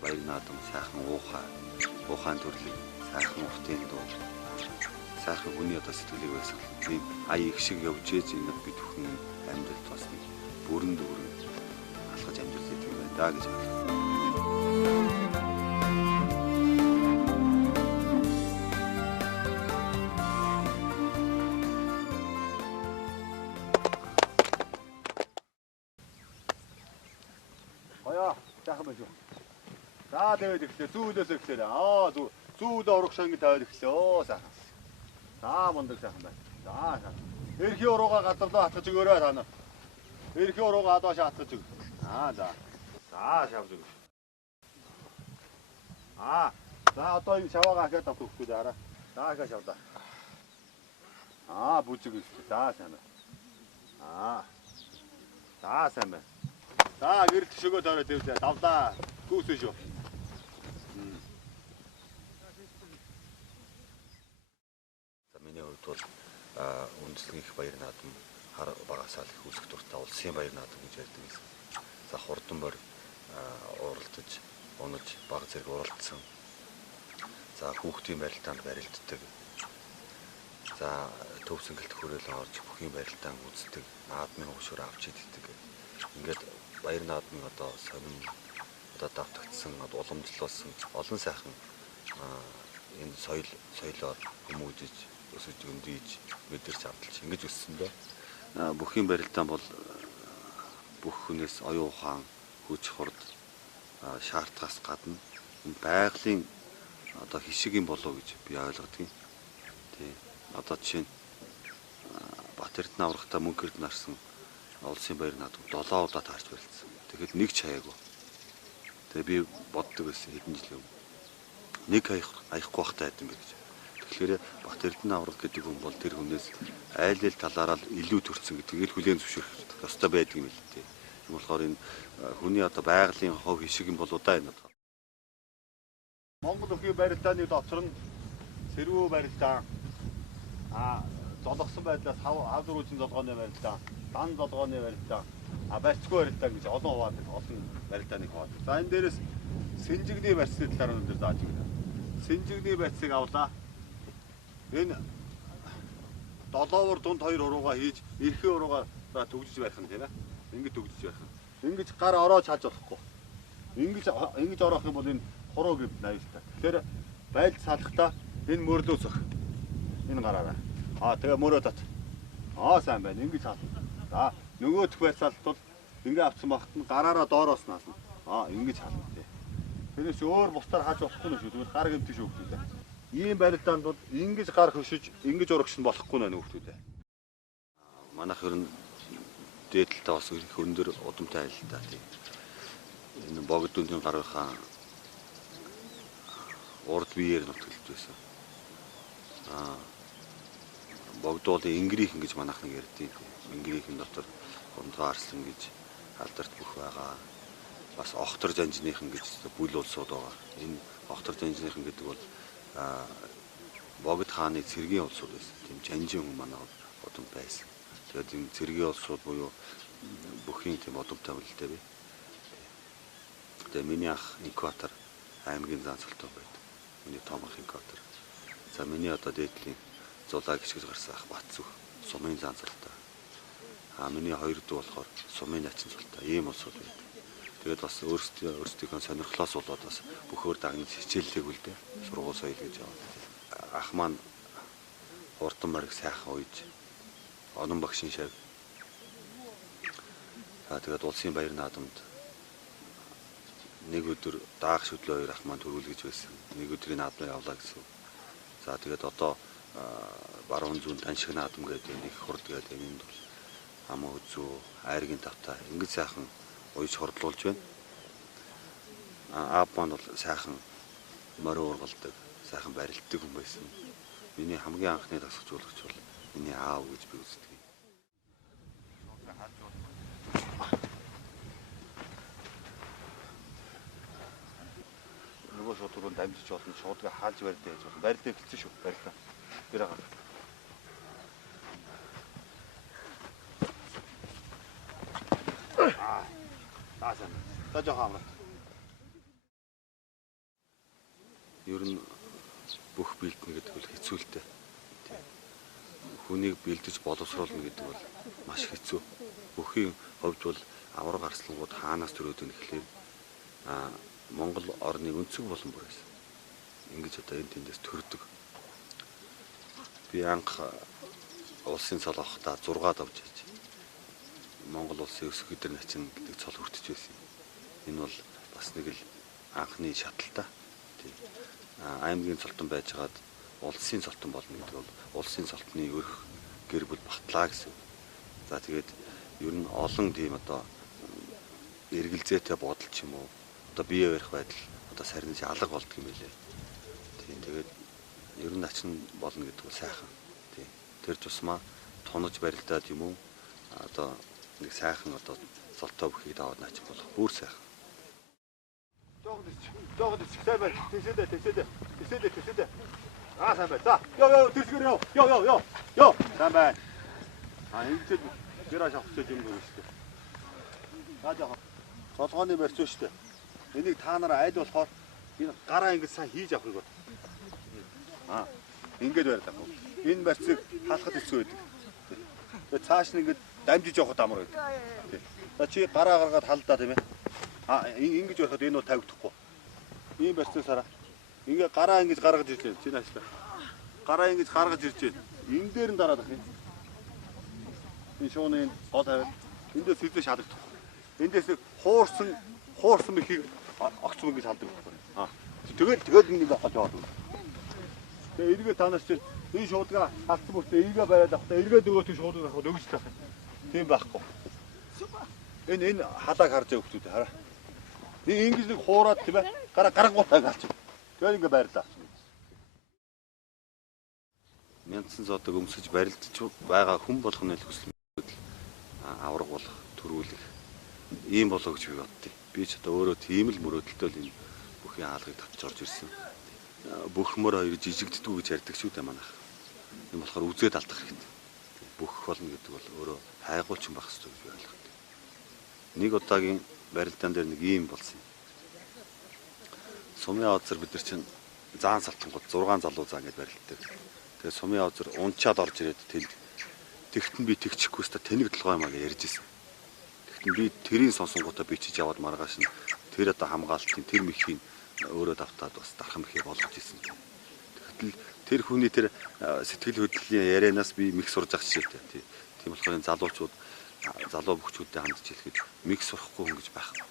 Баяр наадам сайхан ухаан төрлөг сайхан уртын дуу сайхан хүний одоо сэтгэлийг байсан тийм ая их шиг явж ийж ингээд бид бүхэн амьдрал бас нэг бүрэн алхаж амьдрал гэдэг юм байна да гэж сайхан байж. За тэгээд ихлээ зүүлээс ихлээ. Зүүлээ урагшаа ингэ тавиад ихлээ. Сайхан. За мундаг сайхан байна. За сайхан. Эрхийн уруугаа газарлаа хатгаж өгөөрэй та нар. Эрхийн уруугаа адууш хатгаж өг. За. За шавж өг. За одоо энэ шаваагаа ахаад авахгүй даараа. За ахаа шавдаа. Бүжиг ихлээ. За сайн. За сайн байна. За гэр төшөөгөө таараа дэвлээ. Давлаа. Гүүсээ шүү. За миний хувьд бол үндэслэн их баяр наадам хар багасаал их үүсэх дуртай улсын баяр наадам гэж ярьдаг юм. За хурдан бор уралдаж, унаж, баг зэрэг уралдсан. За хүүхдийн барилдаанд барилддаг. За төв сэнгэлт хүрээлэн орж бүхийн барилдаанд үздэг, наадмын уушуур авч иддэг. Ингээд баяр наадмын одоо сонин одоо давтагдсан уламжлуулсан олон сайхан энэ соёлоор хүмүүжиж өсөж өндийж мэдэрч авдалж ингэж өссөн дээ. Бүхийн барилдаан бол бүх хүнээс оюун ухаан, хүч хурд шаардлагаас гадна энэ байгалийн одоо хишиг юм болов гэж би ойлгодог юм. Тий. Одоо жишээ нь Бат Эрдэнэ аврагтаа мөнгө эрдэнэ нарсан улсын баяр наадам 7 удаа таарч барилдсан. Тэгэхэд нэг ч хаяагүй. Тэгээ би боддог байсан хэдэн жил өмнө. Нэг хаяхгүй байхтай байсан бэ гэж. Тэгэхээр Бат Эрдэнэ авраг гэдэг хүн бол тэр хүнээс айл ал талаараа илүү төрсөн гэдгийг хүлээн зөвшөөрөх ёстой байдаг юм л дээ. Тийм болохоор энэ хүний одоо байгалийн хов хишиг юм болоо да энэ. Монгол өхий барилдааны доторн сэрвүү барилдаа золгосон байдлаас хав дөрүүжин золгооны барилдаа, дан золгооны барилдаа, барьцгүй барилдаа гэж олон хуваадаг, олон барилдааныг хуваадаг. За энэ дээрээс Синжигний барьцны талаар өндөр зааж өгнө. Синжигний барьцыг авлаа. Энэ долоовор дунд хоёр урууга хийж, эрхээ уруугаа төгжиж барих нь тийм ээ. Ингэж төгжиж барих нь. Ингэж гар ороо чааж болохгүй. Ингэж ороох юм бол энэ хуруу гэв наялтаа. Тэгэхээр байлд салахтаа энэ мөрлөөс өх. Энэ гараараа. Тэгээ мөрөө тат. Сайн байна. Ингэж хаална. За нөгөөх барьцаалт бол ингэ авсан багт нь гараараа доороос наасна. Ингэж хаална тий. Тэрнээс өөр бусдаар хааж болохгүй нь шүү. Тэгвэл гар гэмтэж хөөхтэй. Ийм барилдаанд бол ингэж гар хөшиж, ингэж урагш нь болохгүй нэ хөөхтэй. Манайх ер нь дээдлээ бас их өндөр удамтай айл та тий. Энэ богд дүндийн гарынхаа урд биеэр нутгалж байсан. Богдуулын ингэрийнхэн гэж манайх нэг ярьдیں۔ Ингэрийнхэн дотор Гундгай Арслан гэж алдарт бүх байгаа. Бас Охтор Жанжныхан гэж бүл улсууд байгаа. Энэ Охтор Жанжныхан гэдэг бол Богд хааны цэргийн улсууд байсан. Тийм жанжин хүн манай удам байсан. Тэгээд энэ цэргийн улсууд буюу бүхийн тийм удамтай үлдээ бай. Тэгээд миний ах Инкватор аймгийн зан цолтой байдаг. Миний том ах Инкватор. За миний одоо дээдлийн Зулаа гिचгэж гарсан ах Батцүх сумын зан цолтой. Миний хоёр дүү болохоор сумын начин цолтой. Ийм улсууд байдаг. Тэгээд бас өөрсдийнхөө сонирхлоос болоод бас бүх өөр дагнаж хичээллээг үлдээ. Сургууль соёл гэж яваад. Ах маань хурдан бараг сайхан уйж онон багшин шав. Тэгээд улсын баяр наадамд нэг өдөр даах шүдлөө хоёр ах маань төрүүлгэж байсан. Нэг өдрийн наадмаа явлаа гэсэн. За тэгээд одоо баруун зүүн таньшиг наадам гэдэг нэг хурд гэдэг энд бол хамаа үзүү айргийн тавтай ингэж сайхан уйж хордлуулж байна. Аав маань бол сайхан морин ургалдаг, сайхан барилддаг хүн байсан. Миний хамгийн анхны дасгалжуулагч бол миний аав гэж би үздэг. Нөгөө шууд түрүүнд дамжиж болно, шуудгаа хаалж барьдаа гэж болно. Барилдаа эхэлсэн шүү, барилдаа. Тэр аа. Таасан. Тажоо хамраа. Ер нь бүх бэлдэнэ гэдэг бол хэцүүлтэй. Хүнийг бэлдэж боловсруулна гэдэг бол маш хэцүү. Бүхийн хувьд бол авраг арслангууд хаанаас төрөөд ийн гэхлээр Монгол орны өнцөг болон бүр байсан. Ингэж одоо энэ тэндээс төрдөг. Би анх улсын цол авахдаа 6-д авч яж. Монгол улсын өсөх өдөр начин гэдэг цол хүртэж байсан. Энэ бол бас нэг л анхны шаталтаа. Аймгийн цолтон байжгаад улсын цолтон болно гэдэг бол улсын цолтны өрх гэр бүл батлаа гэсэн. За тэгээд ер нь олон тийм одоо эргэлзээтэй бодол ч юм уу одоо бие барих байдал одоо сарниж алга болдго юм билээ. Тийм тэгээд ер нь начин болно гэдэг бол сайхан. Тийм тэр тусмаа тунаж барилдаад юм уу одоо нэг сайхан одоо цолтоо бүхийг даваад наач болох бүр сайхан. Жогд сайн байна. Тэсэдэ. Сайн байна. За. Ёо тэсгэр ёо. Сайн байна. Ингэж гэраш авчихж юм байна шүү дээ. За жоо. Толгооны барьц шүү дээ. Энийг та нараа аль болохоор энэ гараа ингэж сайн хийж авахыг бод. Ингэж барьдаг. Энэ барьцыг хаалхад хэцүү байдаг. Тэгээ цааш нь ингэж дамжиж явахд амар байдаг. За чи гараа гаргаад халдаа тийм ээ. Ингэж байхад энэ бол тавигдахгүй. Ийм барьцыг сараа. Ингээ гараа ингэж гаргаж ирж байна. Чи нааштай. Гараа ингэж гаргаж ирж байна. Энэ дээр нь дараад ах юм. Энэ шууны гол тавиад эндээс хэзээ шалгадах. Эндээс хуурсан мэхийг огц мөнгө гэж халдаг байхгүй. Тэгээд нэг гол яваад. Тэгээ эргээ танаас чинь энэ шуудгаа халтсан бүртээ эргээ бариад авахтаа эргээд өгөөт шуудгаа авахд өгч таах. Тийм байхгүй. Энэ халааг харж байгаа хүмүүс хараа. Ингэж нэг хуураад тийм ээ. Гарангуутаа гарч. Тэгээд ингээ байрлаа. Мянган зоодог өмсөж барилдаж байгаа хүн болгоны л хүсэл авраг болох, төрүүлэх ийм болоо гэж би боддیں۔ Би ч одоо өөрөө тийм л мөрөөдөлтөй л энэ бүхий хаалгыг татж орж ирсэн. Бөхмөр хоёр жижигддгүү гэж ярьдаг шүү дээ манайх. Энэ болохоор үзээд алдах хэрэгтэй. Бүх болно гэдэг бол өөрөө хайгуулчин байх хэрэгтэй гэж ойлгодог. Нэг удаагийн барилдаан дээр нэг ийм болсон. Сумын озер бид нар чинь заан салтангууд 6 залуу заа гэж барилддаг. Тэгээ сумын озер унчаад орж ирээд тэгтэн би тэгчихгүй өстө тэнэг толгой юмаа гэж ярьж ирсэн. Тэгтэн би тэрийн сонсонгуудаа бичиж яваад маргааш нь тэр одоо хамгаалтын тэр мэхийн өөрөө давтаад бас дархан мэхээ болгож ирсэн. Тэгтэл тэр хүний тэр сэтгэл хөдлөлийн ярианаас би мэх сурж ах жишээтэй. Тийм болохоор энэ залуу бүхчүүдэд хандж хэлэхэд мэх сурахгүй хүн гэж байхгүй.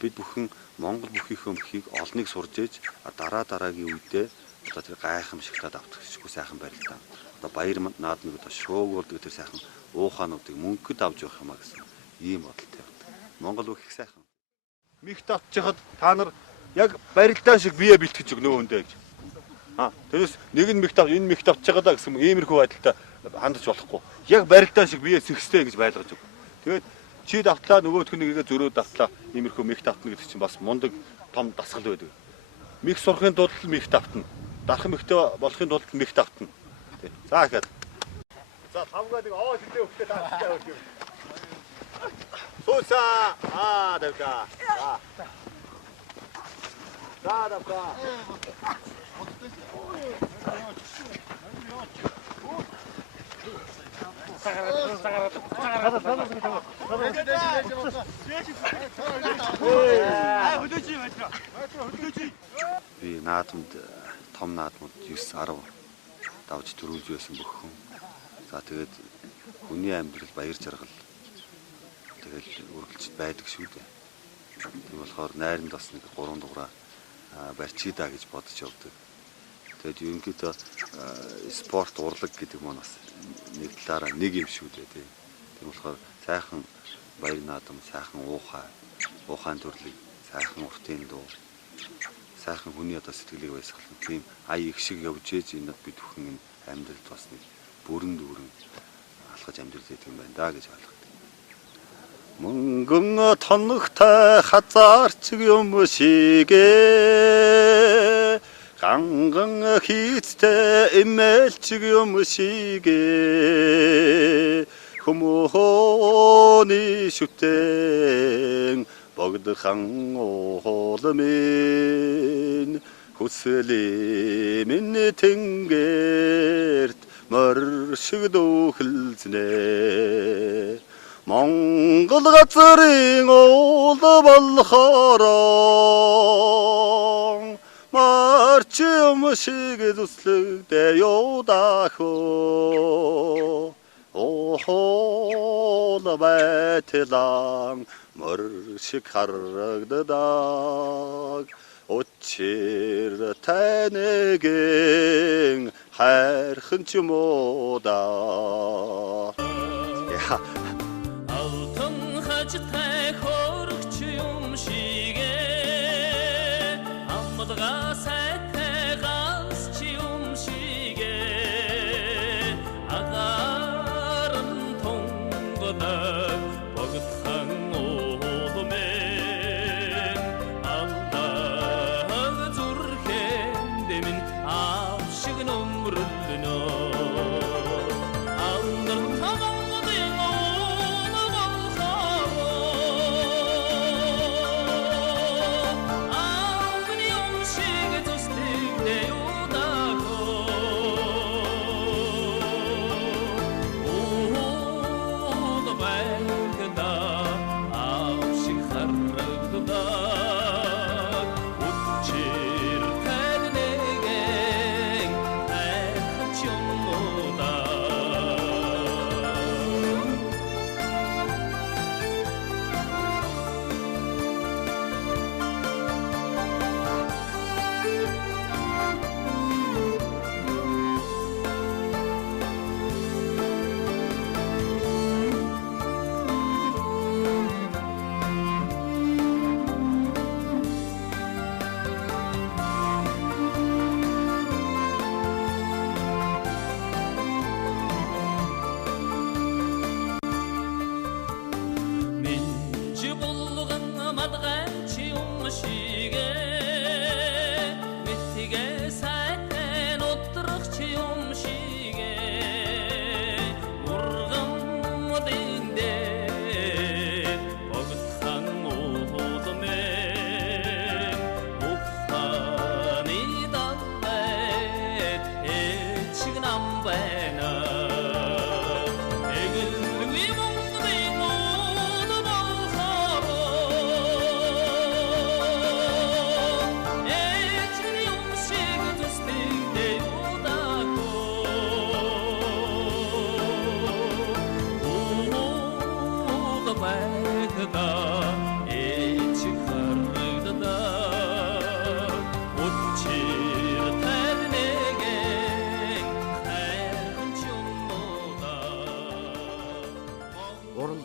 Бид бүхэн Монгол бүхийнхөө мөхийг олныг сурж ээж дараагийн үедээ одоо тэр гайхамшигтаад авчихгүй сайхан барилдаа. Одоо баяр наадмыг одоо шоогуулдаг тэр сайхан уухаануудыг мөнгөд авч явах юмаа гэсэн ийм бодолтой байдаг. Монгол бүх их сайхан. Мих татчихад та нар яг барилдаан шиг бие бэлтгэж өгнө өндөө гэж. Тэрээс нэг нь мих тав энэ мих тавчгаа даа гэсэн иймэрхүү байдалтай хандаж болохгүй. Яг барилдаан шиг бие сэгстэй гэж байлгаж өг. Тэгээд чи давтлаа нөгөөх нь нэгээ зөрөө давтлаа иймэрхүү мих тавтна гэдэг чинь бас мундаг том дасгал байдаг. Мих сурахын тулд мих тавтна. Дарах михтэй болохын тулд мих тавтна. За ихэд. За тавгаа нэг хилээ өгтөө тааштай өгч юм. Сууса давка. За давка. Би наадамд том наадмууд 9-10 давж төрүүлж байсан бүхэн. За тэгээд хүний амьдрал баяр жаргал тэгэл үргэлж байдаг шүү дээ. Тийм болохоор найранд бас нэг 3 дугаараа барьчида гэж бодож явдаг. Тэгээд ерөнхийдөө спорт урлаг гэдэг маань бас нэг талаараа нэг юм шүү дээ тийм. Тийм болохоор сайхан баяр наадам, сайхан уухайн төрлийг, сайхан уртын дуу, сайхан хүний одоо сэтгэлийг баясгалах тийм ая их шиг явж ээж энэ бид бүхэн амьдралд бас нэг бүрэн дүүрэн алхаж амьдрал гэдэг юм байна да гэж ойлгодог. Мөнгөн тоногтой хазаарч юм шигэ ганган хийцтэй эмэлч юм шигэ хүмүүхний шүтэн богдхан уулмын хүсэлээ минь тэнгэрт моршиг дүүхэлзнэ Монгол газрын уул болохоор марч юм шиг зүслэгдэ юудахо Охол байтэлан моршиг харагдадаг Учир танэгийн хайрхан ч юм уу да. Алтан хажтай хөрөгч юм шигэ амдгаа сайтай ганц ч юм шигэ агарын тунгад богдхан уулмэн алдаг зүрхэн дэмэн авшиг нөмрөлнө алдар тамамдын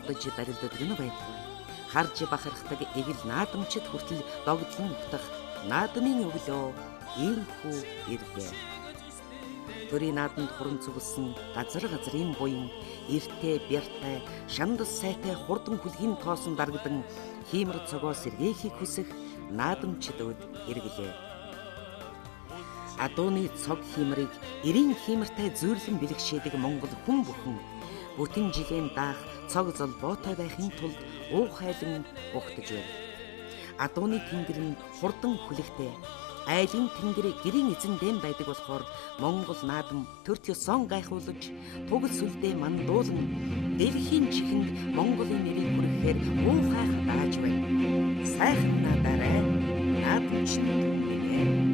догдож барилдадаг нь байдгүй. Харж бахархдаг эгэл наадамчид хүртэл догдлон утгах наадмын өглөө иймхүү ирлээ. Төрийн наадамд хуран зүгэлсэн газрын буян эртээ бяртай шандас сайтай хурдан хүлгийн тоосон дарагдан хиймэр цогоо сэргээхийг хүсэх наадамчдод хэрэглээ. Адууны цог хиймрийг эрийн хиймэртэй зүйрлэн бэлгшээдэг Монгол хүн бүхэн бүтэн жилийн даах цог золбоотой байхын тулд уухайлан угтаж байна. Адууны тэнгэр нь хурдан хүлэгтэй, айлын тэнгэр гэрийн эзэндэн байдаг болохоор Монгол наадам төр төсөн гайхуулж тугал сүлдээ мандуулан дэлхийн чихэнд Монголын нэрийг хүрэхээр уухайх дааж байна. Сайхан надараа наадамчнууд